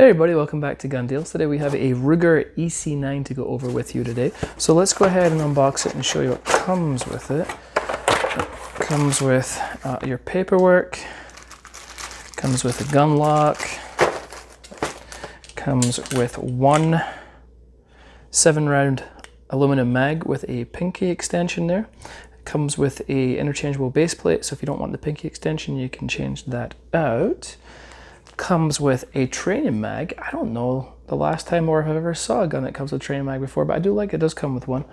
Hey everybody, welcome back to Gun Deals. Today we have a Ruger EC9 to go over with you today. So let's go ahead and unbox it and show you what comes with it. It comes with your paperwork, comes with a gun lock, comes with one 7-round aluminum mag with a pinky extension there. It comes with a interchangeable base plate, so if you don't want the pinky extension you can change that out. Comes with a training mag. I don't know the last time or if I've ever saw a gun that comes with a training mag before, but I do like it does come with one.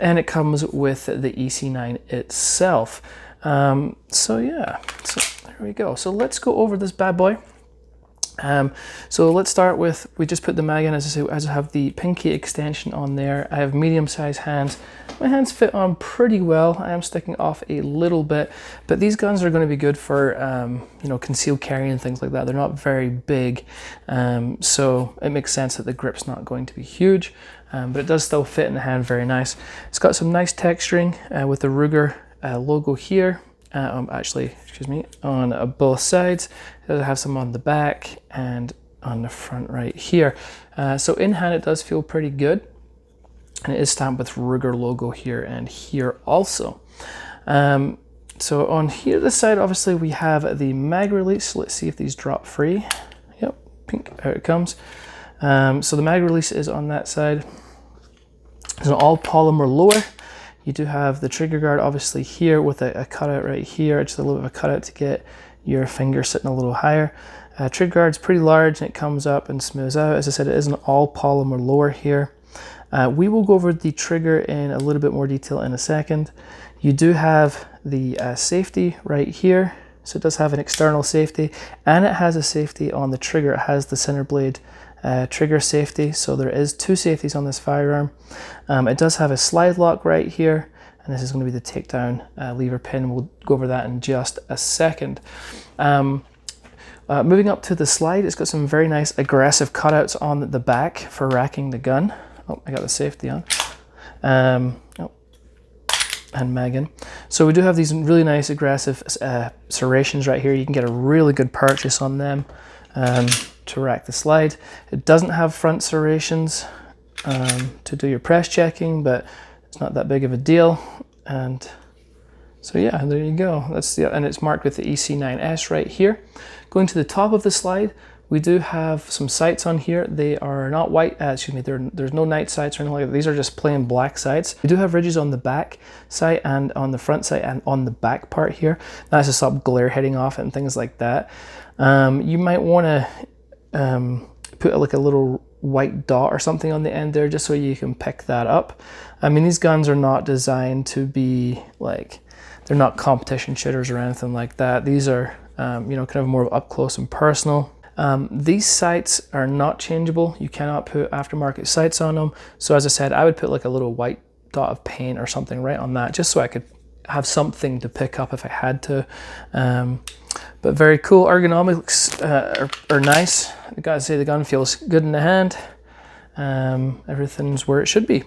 And it comes with the EC9 itself. So yeah, so there we go. So let's go over this bad boy. So let's start with, we just put the mag in, as I have the pinky extension on there. I have medium-sized hands. My hands fit on pretty well. I am sticking off a little bit, but these guns are going to be good for you know, concealed carry and things like that. They're not very big, so it makes sense that the grip's not going to be huge, but it does still fit in the hand very nice. It's got some nice texturing with the Ruger logo here. Excuse me, on both sides. It does have some on the back and on the front right here. So in hand it does feel pretty good. And it is stamped with Ruger logo here and here also. So on here, this side, obviously we have the mag release. Let's see if these drop free. Yep, pink, out it comes. So the mag release is on that side. It's an all polymer lower. You do have the trigger guard obviously here with a cutout right here, just a little bit of a cutout to get your finger sitting a little higher. Trigger guard's pretty large and it comes up and smooths out. As I said, it is an all polymer lower here. We will go over the trigger in a little bit more detail in a second. You do have the safety right here. So it does have an external safety and it has a safety on the trigger. It has the center blade trigger safety, so there is two safeties on this firearm. It does have a slide lock right here, and this is going to be the takedown lever pin. We'll go over that in just a second. Moving up to the slide, it's got some very nice aggressive cutouts on the back for racking the gun. Oh, I got the safety on. Oh, and mag in. So we do have these really nice aggressive serrations right here. You can get a really good purchase on them. To rack the slide. It doesn't have front serrations to do your press checking, but it's not that big of a deal. And so yeah, there you go. That's the, and it's marked with the EC9s right here. Going to the top of the slide, we do have some sights on here. They are not white, excuse me, there's no night sights or anything like that. These are just plain black sights. We do have ridges on the back sight and on the front sight and on the back part here. That's to stop glare hitting off it and things like that. You might want to put like a little white dot or something on the end there just so you can pick that up. I mean, these guns are not designed to be like, they're not competition shooters or anything like that. These are you know, kind of more up close and personal. These sights are not changeable. You cannot put aftermarket sights on them. So as I said, I would put like a little white dot of paint or something right on that just so I could have something to pick up if I had to. But very cool. Ergonomics are nice. I gotta say the gun feels good in the hand. Everything's where it should be.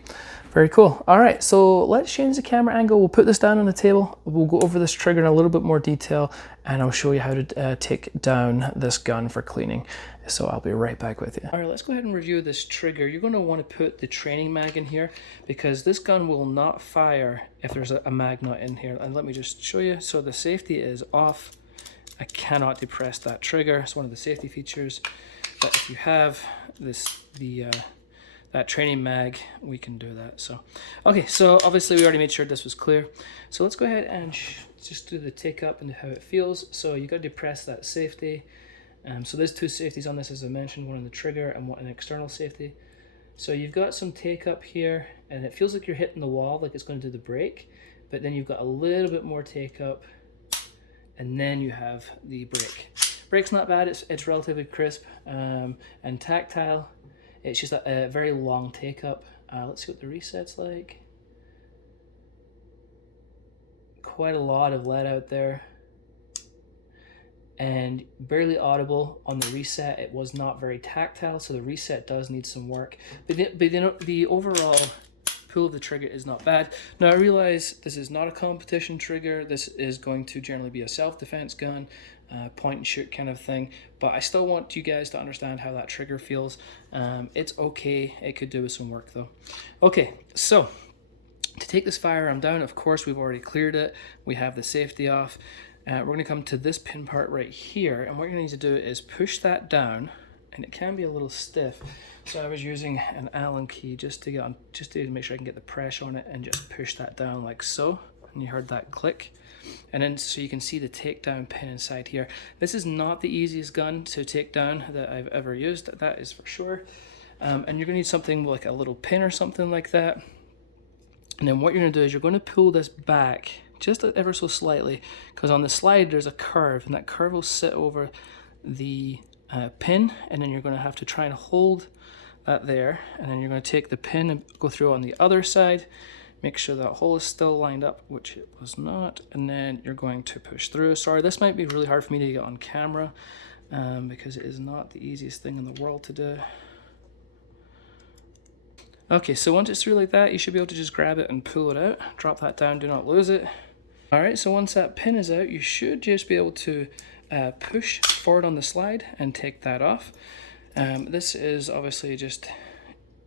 Very cool. All right, so let's change the camera angle. We'll put this down on the table. We'll go over this trigger in a little bit more detail and I'll show you how to take down this gun for cleaning. So I'll be right back with you. All right, let's go ahead and review this trigger. You're gonna wanna put the training mag in here because this gun will not fire if there's a mag not in here. And let me just show you. So the safety is off. I cannot depress that trigger. It's one of the safety features. But if you have this, that training mag, we can do that. So, okay, so obviously we already made sure this was clear. So let's go ahead and just do the take up and how it feels. So you got to depress that safety. So there's two safeties on this, as I mentioned, one on the trigger and one an external safety. So you've got some take up here and it feels like you're hitting the wall, like it's going to do the brake, but then you've got a little bit more take up and then you have the brake. Brake's not bad, it's relatively crisp and tactile. It's just a very long take up. Let's see what the reset's like. Quite a lot of lead out there. And barely audible on the reset. It was not very tactile, so the reset does need some work. But the overall pull of the trigger is not bad. Now I realize this is not a competition trigger. This is going to generally be a self-defense gun. point and shoot kind of thing, but I still want you guys to understand how that trigger feels. It's okay, it could do with some work though. Okay, so to take this firearm down, of course we've already cleared it, we have the safety off. We're going to come to this pin part right here, and what you're going to need to do is push that down, and it can be a little stiff, so I was using an Allen key just to get on, just to make sure I can get the pressure on it, and just push that down like so, and you heard that click. And then so you can see the takedown pin inside here. This is not the easiest gun to take down that I've ever used, that is for sure. And you're going to need something like a little pin or something like that. And then what you're going to do is you're going to pull this back just ever so slightly, because on the slide there's a curve, and that curve will sit over the pin, and then you're going to have to try and hold that there, and then you're going to take the pin and go through on the other side, make sure that hole is still lined up, which it was not, and then you're going to push through. Sorry, this might be really hard for me to get on camera because it is not the easiest thing in the world to do. Okay, so once it's through like that, you should be able to just grab it and pull it out. Drop that down, do not lose it. Alright, so once that pin is out, you should just be able to push forward on the slide and take that off. This is obviously just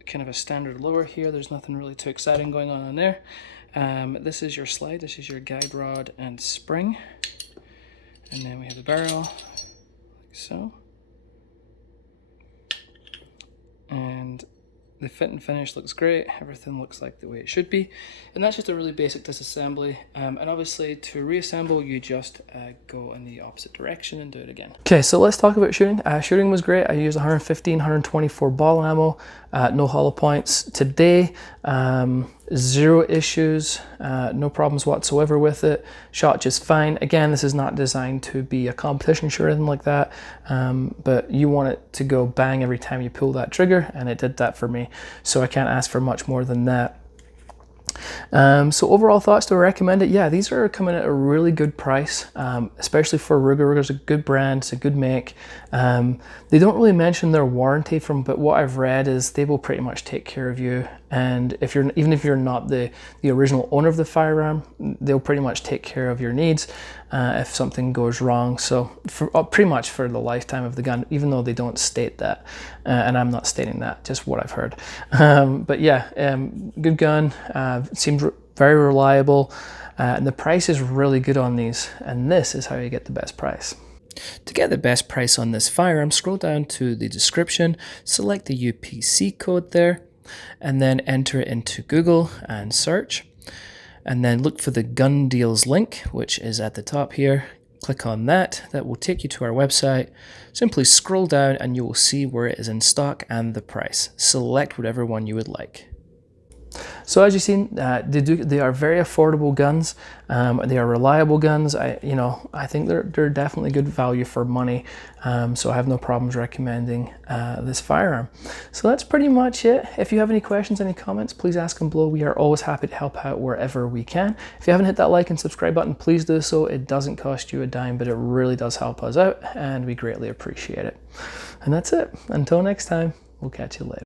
kind of a standard lower here. There's nothing really too exciting going on there. This is your slide, this is your guide rod and spring. And then we have the barrel, like so. And the fit and finish looks great, everything looks like the way it should be. And that's just a really basic disassembly. And obviously to reassemble, you just go in the opposite direction and do it again. Okay, so let's talk about shooting. Shooting was great. I used 115, 124 ball ammo, no hollow points. Today, 0 issues, no problems whatsoever with it. Shot just fine. Again, this is not designed to be a competition shoot or anything like that, but you want it to go bang every time you pull that trigger, and it did that for me. So I can't ask for much more than that. So overall thoughts, do I recommend it? Yeah, these are coming at a really good price, especially for Ruger. Ruger's a good brand, it's a good make. They don't really mention their warranty but what I've read is they will pretty much take care of you. And even if you're not the original owner of the firearm, they'll pretty much take care of your needs if something goes wrong. So pretty much for the lifetime of the gun, even though they don't state that. And I'm not stating that, just what I've heard. But yeah, good gun, seems very reliable, and the price is really good on these, and this is how you get the best price. To get the best price on this firearm, scroll down to the description, select the UPC code there, and then enter it into Google and search, and then look for the gun deals link, which is at the top here. Click on that, that will take you to our website. Simply scroll down and you will see where it is in stock and the price. Select whatever one you would like. So as you've seen, they are very affordable guns. They are reliable guns. I think they're definitely good value for money. So I have no problems recommending this firearm. So that's pretty much it. If you have any questions, any comments, please ask them below. We are always happy to help out wherever we can. If you haven't hit that like and subscribe button, please do so. It doesn't cost you a dime, but it really does help us out, and we greatly appreciate it. And that's it. Until next time, we'll catch you later.